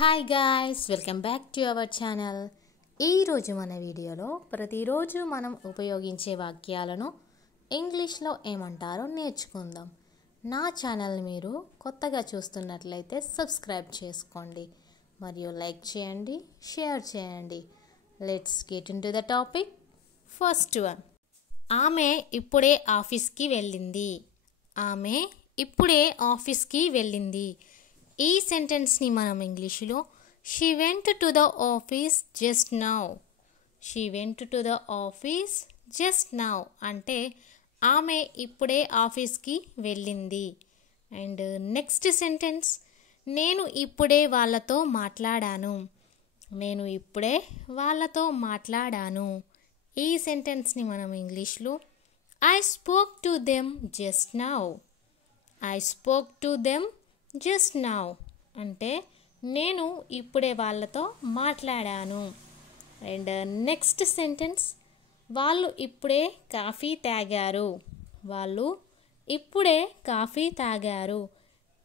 Hi guys, welcome back to our channel. ఈరోజు మన వీడియోలో ప్రతిరోజు మనం ఉపయోగించే వాక్యాలను ఇంగ్లీష్లో ఏమంటారో నేర్చుకుందాం. నా ఛానల్ని మీరు కొత్తగా చూస్తున్నట్లయితే సబ్స్క్రైబ్ చేసుకోండి మరియు లైక్ చేయండి, షేర్ చేయండి. Let's get in to the topic. First one, ఆమె ఇప్పుడే ఆఫీస్కి వెళ్ళింది. ఆమె ఇప్పుడే ఆఫీస్కి వెళ్ళింది. ఈ సెంటెన్స్ని మనం ఇంగ్లీష్లో she went to the office just now. She went to the office just now అంటే ఆమె ఇప్పుడే ఆఫీస్కి వెళ్ళింది. అండ్ నెక్స్ట్ సెంటెన్స్, నేను ఇప్పుడే వాళ్ళతో మాట్లాడాను. నేను ఇప్పుడే వాళ్ళతో మాట్లాడాను. ఈ సెంటెన్స్ని మనం ఇంగ్లీష్లో I spoke to them just now. I spoke to them just now అంటే నేను ఇప్పుడే వాళ్ళతో మాట్లాడాను. అండ్ నెక్స్ట్ సెంటెన్స్, వాళ్ళు ఇప్పుడే కాఫీ తాగారు. వాళ్ళు ఇప్పుడే కాఫీ తాగారు.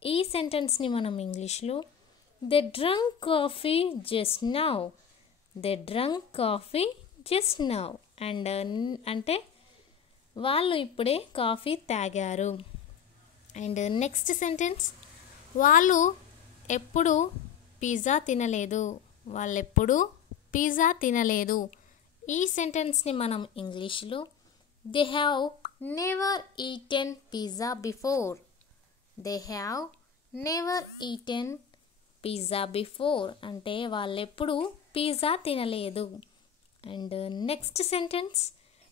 ఈ సెంటెన్స్ని మనం ఇంగ్లీష్లో they drunk coffee just now. They drunk coffee just now and అంటే వాళ్ళు ఇప్పుడే కాఫీ తాగారు. అండ్ నెక్స్ట్ సెంటెన్స్, వాళ్ళు ఎప్పుడు పిజ్జా తినలేదు. వాళ్ళెప్పుడు పిజ్జా తినలేదు. ఈ సెంటెన్స్ని మనం ఇంగ్లీష్లో they have never eaten pizza before. They have never eaten pizza before అంటే వాళ్ళెప్పుడు పిజ్జా తినలేదు. అండ్ నెక్స్ట్ సెంటెన్స్,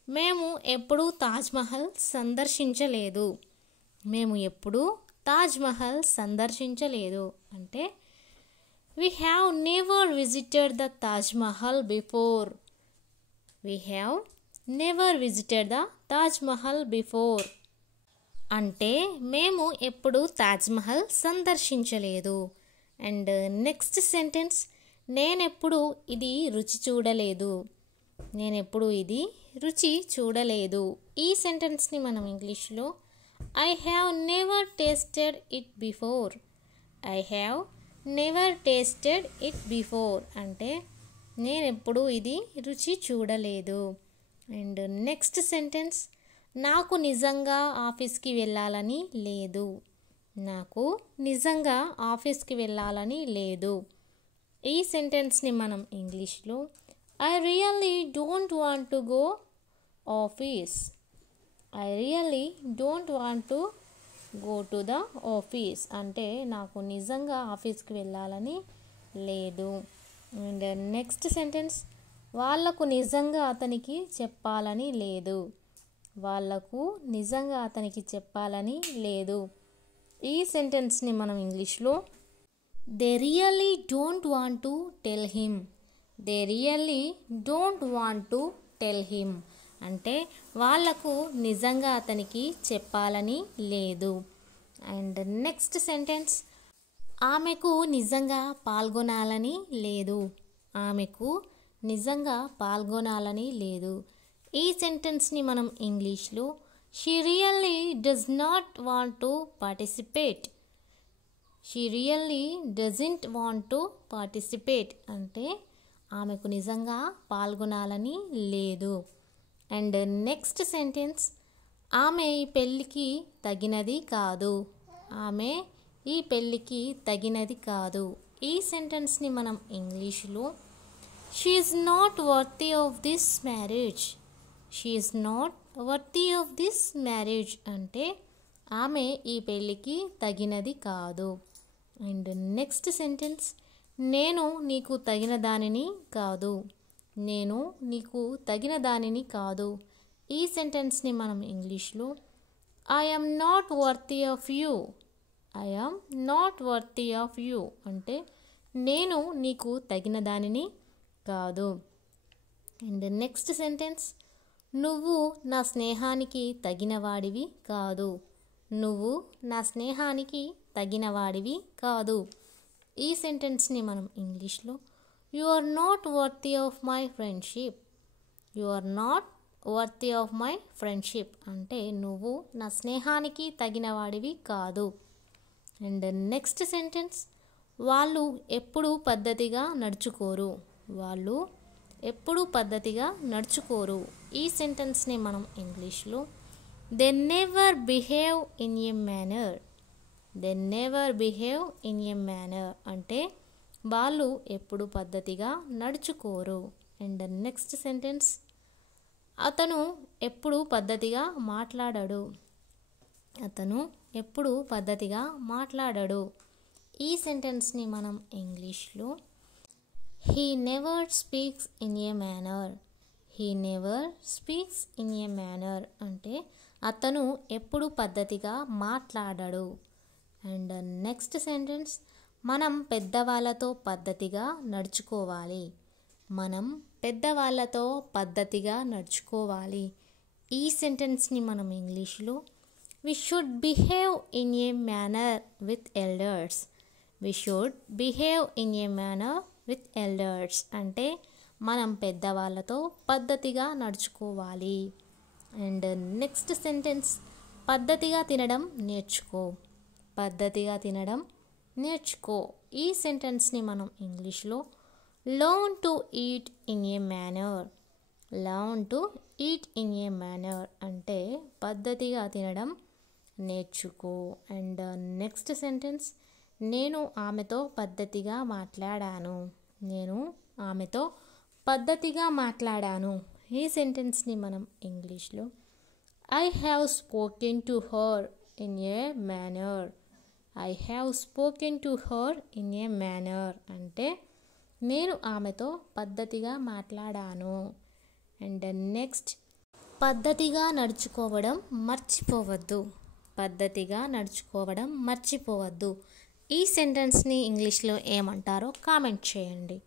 మేము ఎప్పుడూ తాజ్మహల్ సందర్శించలేదు. మేము ఎప్పుడూ తాజ్మహల్ సందర్శించలేదు అంటే we have never visited the Taj Mahal before. We have never visited the Taj Mahal before అంటే మేము ఎప్పుడూ తాజ్మహల్ సందర్శించలేదు. అండ్ నెక్స్ట్ సెంటెన్స్, నేనెప్పుడు ఇది రుచి చూడలేదు. నేనెప్పుడు ఇది రుచి చూడలేదు. ఈ సెంటెన్స్ని మనం ఇంగ్లీష్లో I have never tasted it before. I have never tasted it before అంటే నేను ఎప్పుడూ ఇది రుచి చూడలేదు. అండ్ నెక్స్ట్ సెంటెన్స్, నాకు నిజంగా ఆఫీస్కి వెళ్ళాలని లేదు. నాకు నిజంగా ఆఫీస్కి వెళ్ళాలని లేదు. ఈ సెంటెన్స్ని మనం ఇంగ్లీష్లో I really don't want to go office. I really don't want to go to the office అంటే నాకు నిజంగా ఆఫీస్కి వెళ్ళాలని లేదు. అండ్ నెక్స్ట్ సెంటెన్స్, వాళ్లకు నిజంగా అతనికి చెప్పాలని లేదు. వాళ్లకు నిజంగా అతనికి చెప్పాలని లేదు. ఈ సెంటెన్స్ని మనం ఇంగ్లీష్లో they really don't want to tell him. They really don't want to tell him అంటే వాళ్లకు నిజంగా అతనికి చెప్పాలని లేదు. అండ్ నెక్స్ట్ సెంటెన్స్, ఆమెకు నిజంగా పాల్గొనాలని లేదు. ఆమెకు నిజంగా పాల్గొనాలని లేదు. ఈ సెంటెన్స్ని మనం ఇంగ్లీష్లో she really does not want to participate. She really doesn't want to participate అంటే ఆమెకు నిజంగా పాల్గొనాలని లేదు. అండ్ నెక్స్ట్ సెంటెన్స్, ఆమె ఈ పెళ్ళికి తగినది కాదు. ఆమె ఈ పెళ్ళికి తగినది కాదు. ఈ సెంటెన్స్ని మనం ఇంగ్లీష్లో she is not worthy of this marriage. She is not worthy of this marriage అంటే ఆమె ఈ పెళ్ళికి తగినది కాదు. అండ్ నెక్స్ట్ సెంటెన్స్, నేను నీకు తగిన దానిని కాదు. నేను నీకు తగిన దానిని కాదు. ఈ సెంటెన్స్ని మనం ఇంగ్లీష్లో I am not worthy of you. I am not worthy of you అంటే నేను నీకు తగిన దానిని కాదు. అండ్ నెక్స్ట్ సెంటెన్స్, నువ్వు నా స్నేహానికి తగిన వాడివి కాదు. నువ్వు నా స్నేహానికి తగిన వాడివి కాదు. ఈ సెంటెన్స్ని మనం ఇంగ్లీష్లో you are not worthy of my friendship. You are not worthy of my friendship అంటే నువ్వు నా స్నేహానికి తగిన వాడివి కాదు. అండ్ నెక్స్ట్ సెంటెన్స్, వాళ్ళు ఎప్పుడూ పద్ధతిగా నడుచుకోరు. వాళ్ళు ఎప్పుడూ పద్ధతిగా నడుచుకోరు. ఈ సెంటెన్స్ని మనం ఇంగ్లీష్లో they never behave in a manner. They never behave in a manner అంటే వాళ్ళు ఎప్పుడు పద్ధతిగా నడుచుకోరు. అండ్ నెక్స్ట్ సెంటెన్స్ అతను ఎప్పుడు పద్ధతిగా మాట్లాడడు. అతను ఎప్పుడు పద్ధతిగా మాట్లాడడు. ఈ సెంటెన్స్ని మనం ఇంగ్లీష్లో he never speaks in a manner. He never speaks in a manner అంటే అతను ఎప్పుడు పద్ధతిగా మాట్లాడడు. అండ్ నెక్స్ట్ సెంటెన్స్ మనం పెద్దవాళ్ళతో పద్ధతిగా నడుచుకోవాలి. మనం పెద్దవాళ్ళతో పద్ధతిగా నడుచుకోవాలి. ఈ సెంటెన్స్ని మనం ఇంగ్లీష్లో we should behave in a manner with elders. We should behave in a manner with elders అంటే మనం పెద్దవాళ్ళతో పద్ధతిగా నడుచుకోవాలి. అండ్ నెక్స్ట్ సెంటెన్స్ పద్ధతిగా తినడం నేర్చుకో. పద్ధతిగా తినడం నేర్చుకో. ఈ సెంటెన్స్ని మనం ఇంగ్లీష్లో learn to eat in a manner. Learn to eat in a manner అంటే పద్ధతిగా తినడం నేర్చుకో. అండ్ నెక్స్ట్ సెంటెన్స్ నేను ఆమెతో పద్ధతిగా మాట్లాడాను. నేను ఆమెతో పద్ధతిగా మాట్లాడాను. ఈ సెంటెన్స్ని మనం ఇంగ్లీష్లో I have spoken to her in a manner. I have spoken to her in a manner అంటే నేను ఆమెతో పద్ధతిగా మాట్లాడాను. అండ్ నెక్స్ట్ పద్ధతిగా నడుచుకోవడం మర్చిపోవద్దు. పద్ధతిగా నడుచుకోవడం మర్చిపోవద్దు. ఈ సెంటెన్స్ని ఇంగ్లీష్లో ఏమంటారో కామెంట్ చేయండి.